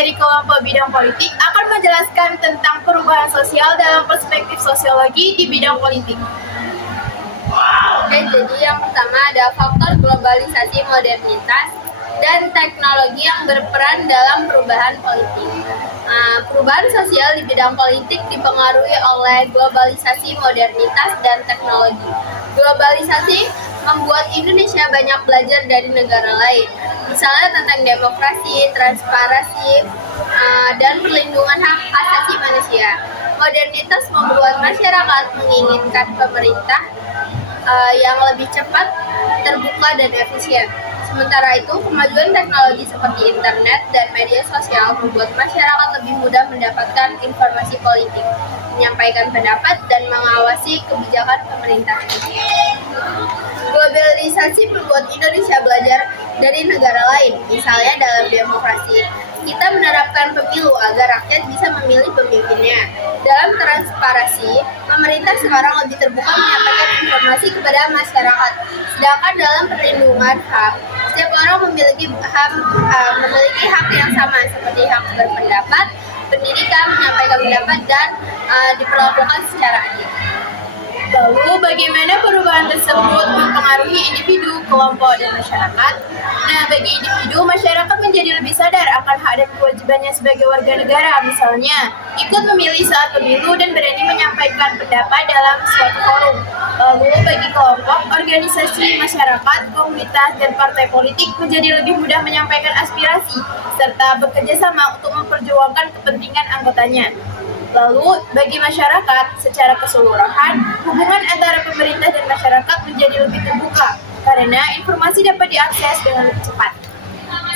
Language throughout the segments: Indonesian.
dari kelompok bidang politik akan menjelaskan tentang perubahan sosial dalam perspektif sosiologi di bidang politik. Oke, jadi yang pertama ada faktor globalisasi modernitas dan teknologi yang berperan dalam perubahan politik. Perubahan sosial di bidang politik dipengaruhi oleh globalisasi modernitas dan teknologi. Globalisasi membuat Indonesia banyak belajar dari negara lain, misalnya tentang demokrasi, transparansi, dan perlindungan hak asasi manusia. Modernitas membuat masyarakat menginginkan pemerintah yang lebih cepat, terbuka, dan efisien. Sementara itu, kemajuan teknologi seperti internet dan media sosial membuat masyarakat lebih mudah mendapatkan informasi politik, menyampaikan pendapat, dan mengawasi kebijakan pemerintah. Globalisasi membuat Indonesia belajar dari negara lain, misalnya dalam demokrasi. Kita menerapkan pemilu agar rakyat bisa memilih pemimpinnya. Dalam transparansi, pemerintah sekarang lebih terbuka menyampaikan informasi kepada masyarakat. Sedangkan dalam perlindungan HAM, setiap orang memiliki hak yang sama seperti hak berpendapat, pendidikan, menyampaikan pendapat, dan diperlakukan secara adil. Lalu, bagaimana perubahan tersebut mempengaruhi individu, kelompok, dan masyarakat? Nah, bagi individu, masyarakat menjadi lebih sadar akan hak dan kewajibannya sebagai warga negara, misalnya ikut memilih saat pemilu dan berani menyampaikan pendapat dalam suatu forum. Lalu, bagi kelompok, organisasi, masyarakat, komunitas, dan partai politik menjadi lebih mudah menyampaikan aspirasi, serta bekerja sama untuk memperjuangkan kepentingan anggotanya. Lalu, bagi masyarakat, secara keseluruhan, hubungan antara pemerintah dan masyarakat menjadi lebih terbuka karena informasi dapat diakses dengan lebih cepat.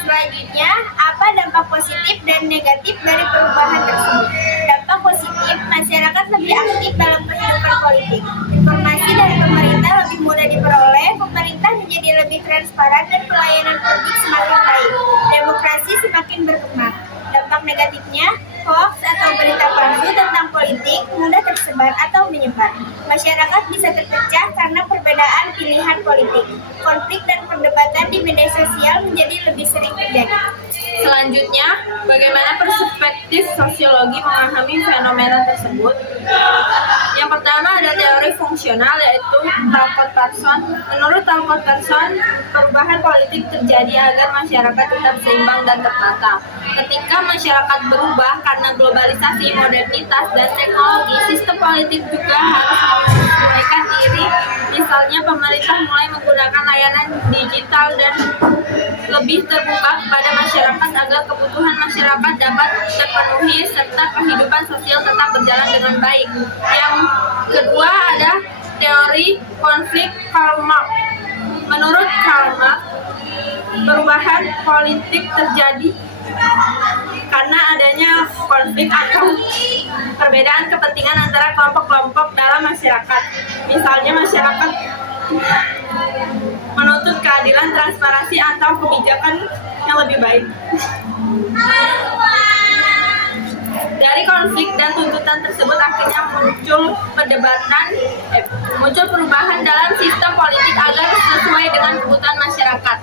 Selanjutnya, apa dampak positif dan negatif dari perubahan tersebut? Dampak positif, masyarakat lebih aktif dalam kehidupan politik. Informasi dari pemerintah lebih mudah diperoleh, pemerintah menjadi lebih transparan, dan pelayanan publik semakin baik. Demokrasi semakin berkembang. Dampak negatifnya, hoax atau berita palsu tentang politik mudah tersebar atau menyebar. Masyarakat bisa terpecah karena perbedaan pilihan politik. Konflik dan perdebatan di media sosial menjadi lebih sering terjadi. Selanjutnya, bagaimana perspektif sosiologi memahami fenomena tersebut? Yang pertama ada teori fungsional, yaitu Talcott-Parsons. Menurut Talcott-Parsons, perubahan politik terjadi agar masyarakat tetap seimbang dan tertata. Ketika masyarakat berubah karena globalisasi, modernitas, dan teknologi, sistem politik juga harus menyesuaikan diri. Misalnya, pemerintah mulai menggunakan layanan digital dan lebih terbuka kepada masyarakat agar kebutuhan masyarakat dapat terpenuhi serta kehidupan sosial tetap berjalan dengan baik. Yang kedua ada teori konflik Karl Marx. Menurut Karl Marx, perubahan politik terjadi karena adanya konflik atau perbedaan kepentingan antara kelompok-kelompok dalam masyarakat. Misalnya masyarakat menuntut keadilan, transparansi, atau kebijakan yang lebih baik. Dari konflik dan tuntutan tersebut akhirnya muncul perubahan dalam sistem politik agar sesuai dengan kebutuhan masyarakat.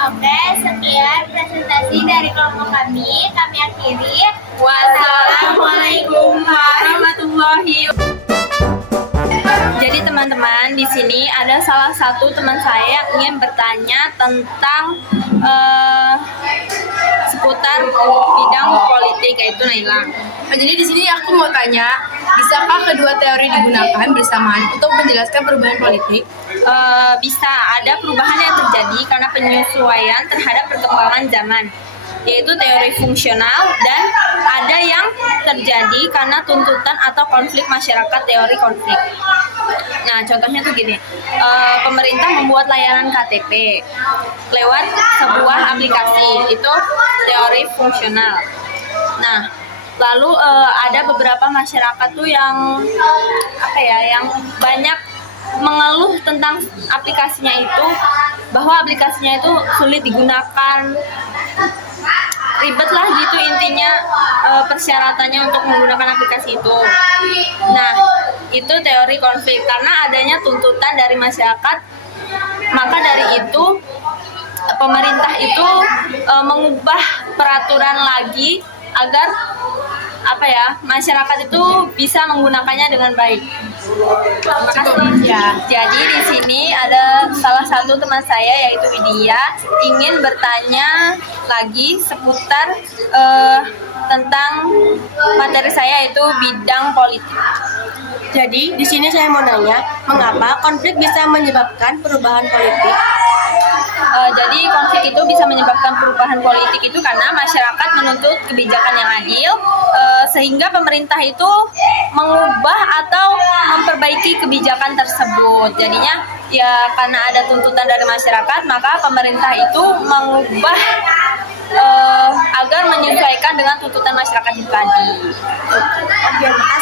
Oke, sekian presentasi dari kelompok kami akhiri. Wassalamualaikum warahmatullahi wabarakatuh. Jadi teman-teman, di sini ada salah satu teman saya yang ingin bertanya tentang seputar bidang politik, yaitu Naila. Jadi di sini aku mau tanya, bisakah kedua teori digunakan bersamaan untuk menjelaskan perubahan politik? Bisa, ada perubahan yang terjadi karena penyesuaian terhadap perkembangan zaman, yaitu teori fungsional, dan ada yang terjadi karena tuntutan atau konflik masyarakat, teori konflik. Nah, contohnya tuh gini, pemerintah membuat layanan KTP lewat sebuah aplikasi, itu teori fungsional. Nah, lalu ada beberapa masyarakat tuh yang yang banyak mengeluh tentang aplikasinya itu, bahwa aplikasinya itu sulit digunakan, ribet lah gitu intinya persyaratannya untuk menggunakan aplikasi itu. Nah, itu teori konflik. Karena adanya tuntutan dari masyarakat, maka dari itu pemerintah itu mengubah peraturan lagi agar masyarakat itu bisa menggunakannya dengan baik. Terima kasih. Ya. Jadi di sini ada salah satu teman saya yaitu Widya ingin bertanya lagi seputar tentang materi saya yaitu bidang politik. Jadi, di sini saya mau nanya, mengapa konflik bisa menyebabkan perubahan politik? Jadi konflik itu bisa menyebabkan perubahan politik itu karena masyarakat menuntut kebijakan yang adil, sehingga pemerintah itu mengubah atau memperbaiki kebijakan tersebut. Jadinya ya karena ada tuntutan dari masyarakat, maka pemerintah itu mengubah agar menyesuaikan dengan tuntutan masyarakat itu tadi. Terima kasih.